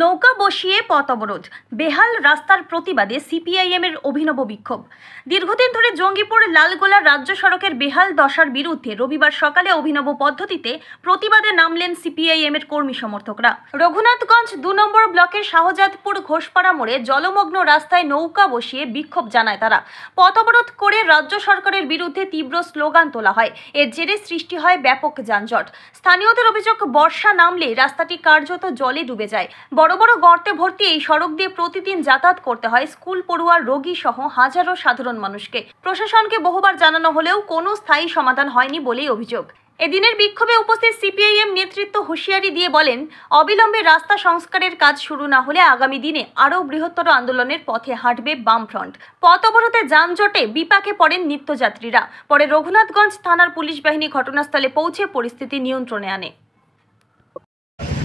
নৌকা বসিয়ে পথ অবরোধ, বেহাল রাস্তার প্রতিবাদে সিপিআইএম এর অভিনব বিক্ষোভ। দীর্ঘদিন ধরে জঙ্গিপুর লালগোলা রাজ্য সড়কের বেহাল দশার বিরুদ্ধে রবিবার সকালে অভিনব পদ্ধতিতে প্রতিবাদে নামলেন সিপিআইএম এর কর্মী সমর্থকরা। রঘুনাথগঞ্জ ২ নম্বর ব্লকের শাহজাদপুর ঘোষপাড়া মোড়ে জলমগ্ন রাস্তায় নৌকা বসিয়ে বিক্ষোভ জানায় তারা। পথ অবরোধ করে রাজ্য সরকারের বিরুদ্ধে তীব্র স্লোগান তোলা হয়। এর জেরে সৃষ্টি হয় ব্যাপক যানজট। স্থানীয়দের অভিযোগ, বর্ষা নামলে রাস্তাটি কার্যত জলে ডুবে যায়। বড় বড় গর্তে ভর্তি এই সড়ক দিয়ে প্রতিদিন যাতায়াত করতে হয় স্কুল পড়ুয়া, রোগী সহ হাজারো সাধারণ মানুষকে। প্রশাসনকে বহুবার জানানো হলেও কোনো স্থায়ী সমাধান হয়নি বলেই অভিযোগ। এদিনের বিক্ষোভে উপস্থিত সিপিআইএম নেতৃত্ব হুঁশিয়ারি দিয়ে বলেন, অবিলম্বে রাস্তা সংস্কারের কাজ শুরু না হলে আগামী দিনে আরও বৃহত্তর আন্দোলনের পথে হাঁটবে বামফ্রন্ট। পথ অবরোধে যানজটে বিপাকে পড়েন নিত্যযাত্রীরা। পরে রঘুনাথগঞ্জ থানার পুলিশ বাহিনী ঘটনাস্থলে পৌঁছে পরিস্থিতি নিয়ন্ত্রণে আনে।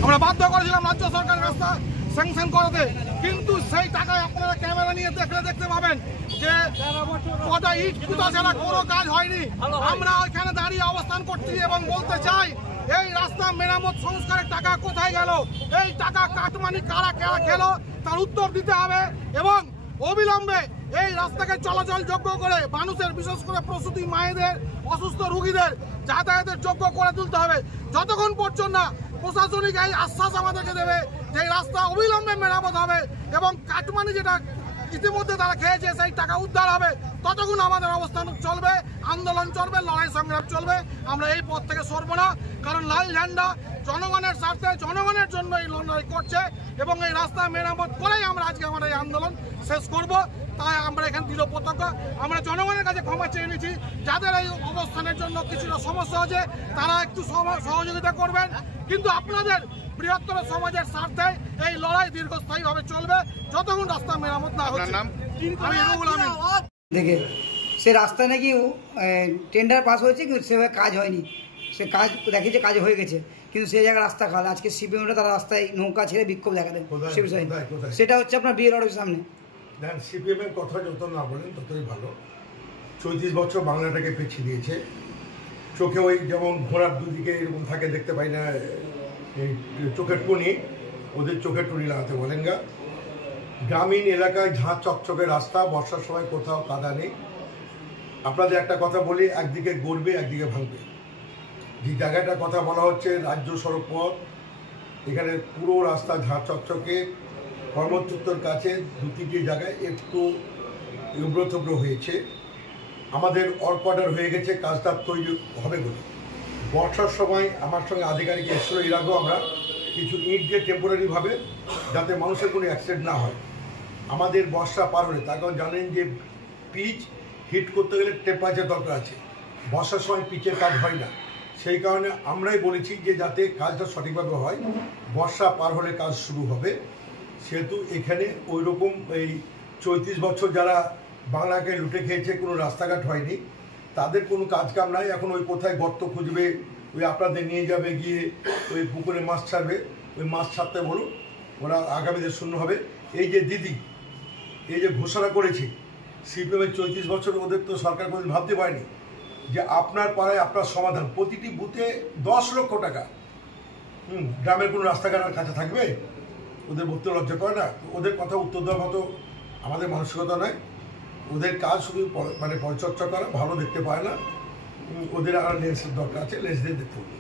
আমরা বাধ্য করেছিলাম রাজ্য সরকার রাস্তা স্যাংশন করতে, কিন্তু সেই টাকায় আপনারা ক্যামেরা নিয়ে দেখতে পাবেন যে কটা ইট কুতা ছাড়া কোনো কাজ হয়নি। আমরা ওইখানে দাঁড়িয়ে অবস্থান করছি এবং বলতে চাই, এই রাস্তা মেরামত সংস্কারের টাকা কোথায় গেল? এই টাকা কাটমানি কারা খেলো তার উত্তর দিতে হবে এবং অবিলম্বে এই রাস্তাকে চলাচল যোগ্য করে মানুষের, বিশেষ করে প্রসূতি মায়েদের, অসুস্থ রোগীদের যাতায়াতের যোগ্য করে তুলতে হবে। যতক্ষণ পর্যন্ত না প্রশাসনিক এই আশ্বাস আমাদেরকে দেবে যে এই রাস্তা অবিলম্বে মেরামত হবে এবং কাটমানি যেটা ইতিমধ্যে তারা খেয়েছে সেই টাকা উদ্ধার হবে, ততক্ষণ আমাদের অবস্থান চলবে, আন্দোলন চলবে, লড়াই সংগ্রাম চলবে। আমরা এই পথ থেকে সরব না, কারণ লাল ঝান্ডা জনগণের স্বার্থে, জনগণের জন্য এই লড়াই করছে এবং এই রাস্তা মেরামত করেই আমরা আজকে আমরা এই আন্দোলন শেষ করব। তাই আমরা এখানে দৃঢ় প্রত্যক্ষ, আমরা জনগণের কাছে ক্ষমা চেয়ে নিচ্ছি। যাদের এই অবস্থানের জন্য কিছুটা সমস্যা আছে তারা একটু সহযোগিতা করবেন, কিন্তু আপনাদের বৃহত্তর সমাজের স্বার্থে এই লড়াই দীর্ঘস্থায়ীভাবে চলবে যতক্ষণ রাস্তা মেরামত না হচ্ছে। দেখে সে রাস্তা নাকি টেন্ডার পাস হয়েছে, কিন্তু সেভাবে কাজ হয়নি। সে কাজ দেখেছে, কাজ হয়ে গেছে, কিন্তু সেই জায়গায় রাস্তা খাল। আজকে সিপিএমরা তারা রাস্তায় নৌকা ছেড়ে বিক্ষোভ দেখালেন। সেটা হচ্ছে আপনার বিএলআর সামনে। দেখেন, সিপিএমের কথা যত না বলেন ততই ভালো। 34 বছর বাংলাটাকে পেছিয়ে দিয়েছে। চোখে ওই যেমন ঘোড়ার দুদিকে এরকম থাকে, দেখতে পাই না এই চোখের টুনি, ওদের চোখের টুনি লাগাতে বলেন গা। গ্রামীণ এলাকায় ঝাঁ চকচকে রাস্তা, বর্ষার সময় কোথাও কাদা নেই। আপনাদের একটা কথা বলি, একদিকে গড়বে একদিকে ভাঙবে। যে জায়গাটার কথা বলা হচ্ছে রাজ্য সড়ক পথ, এখানে পুরো রাস্তা ঝাঁ চকচকে। কর্মচ্যুতর কাছে 2-3টি জায়গায় একটু উব্রতব্র হয়েছে। আমাদের অর্ডার হয়ে গেছে, কাজটা তৈরি হবে বলে। বর্ষার সময় আমার সঙ্গে আধিকারিক এসেছিল, এর আগেও আমরা কিছু ইট দিয়ে টেম্পোরারিভাবে, যাতে মানুষের কোনো অ্যাক্সিডেন্ট না হয়। আমাদের বর্ষা পার হলে, তার কারণ জানেন যে পিচ হিট করতে গেলে টেম্পারেচার দরকার আছে। বর্ষার সময় পিচের কাজ হয় না, সেই কারণে আমরাই বলেছি যে যাতে কাজটা সঠিকভাবে হয়, বর্ষা পার হলে কাজ শুরু হবে। সেহেতু এখানে ওই রকম এই 34 বছর যারা বাংলাকে লুটে খেয়েছে, কোনো রাস্তাঘাট হয়নি, তাদের কোনো কাজকাম নাই। এখন ওই কোথায় গর্ত খুঁজবে, ওই আপনাদের নিয়ে যাবে, গিয়ে ওই পুকুরে মাছ ছাড়বে, ওই মাছ ছাড়তে বলুন, ওরা আগামীতে শূন্য হবে। এই যে দিদি এই যে ঘোষণা করেছে সিপিএমের 34 বছর, ওদের তো সরকার কোনোদিন ভাবতে পারেনি যে আপনার পাড়ায় আপনার সমাধান, প্রতিটি বুথে 10 লক্ষ টাকা। গ্রামের কোনো রাস্তাঘাট আর কাছে থাকবে? ওদের বলতে লজ্জা করে না? ওদের কথা উত্তর দেওয়ার মতো আমাদের মানসিকতা নয়। ওদের কাজ শুধু মানে পরিচর্যা করা, ভালো দেখতে পায় না। ওদের আর লেন্সের দরকার আছে, লেন্স দিয়ে দেখতে হবে।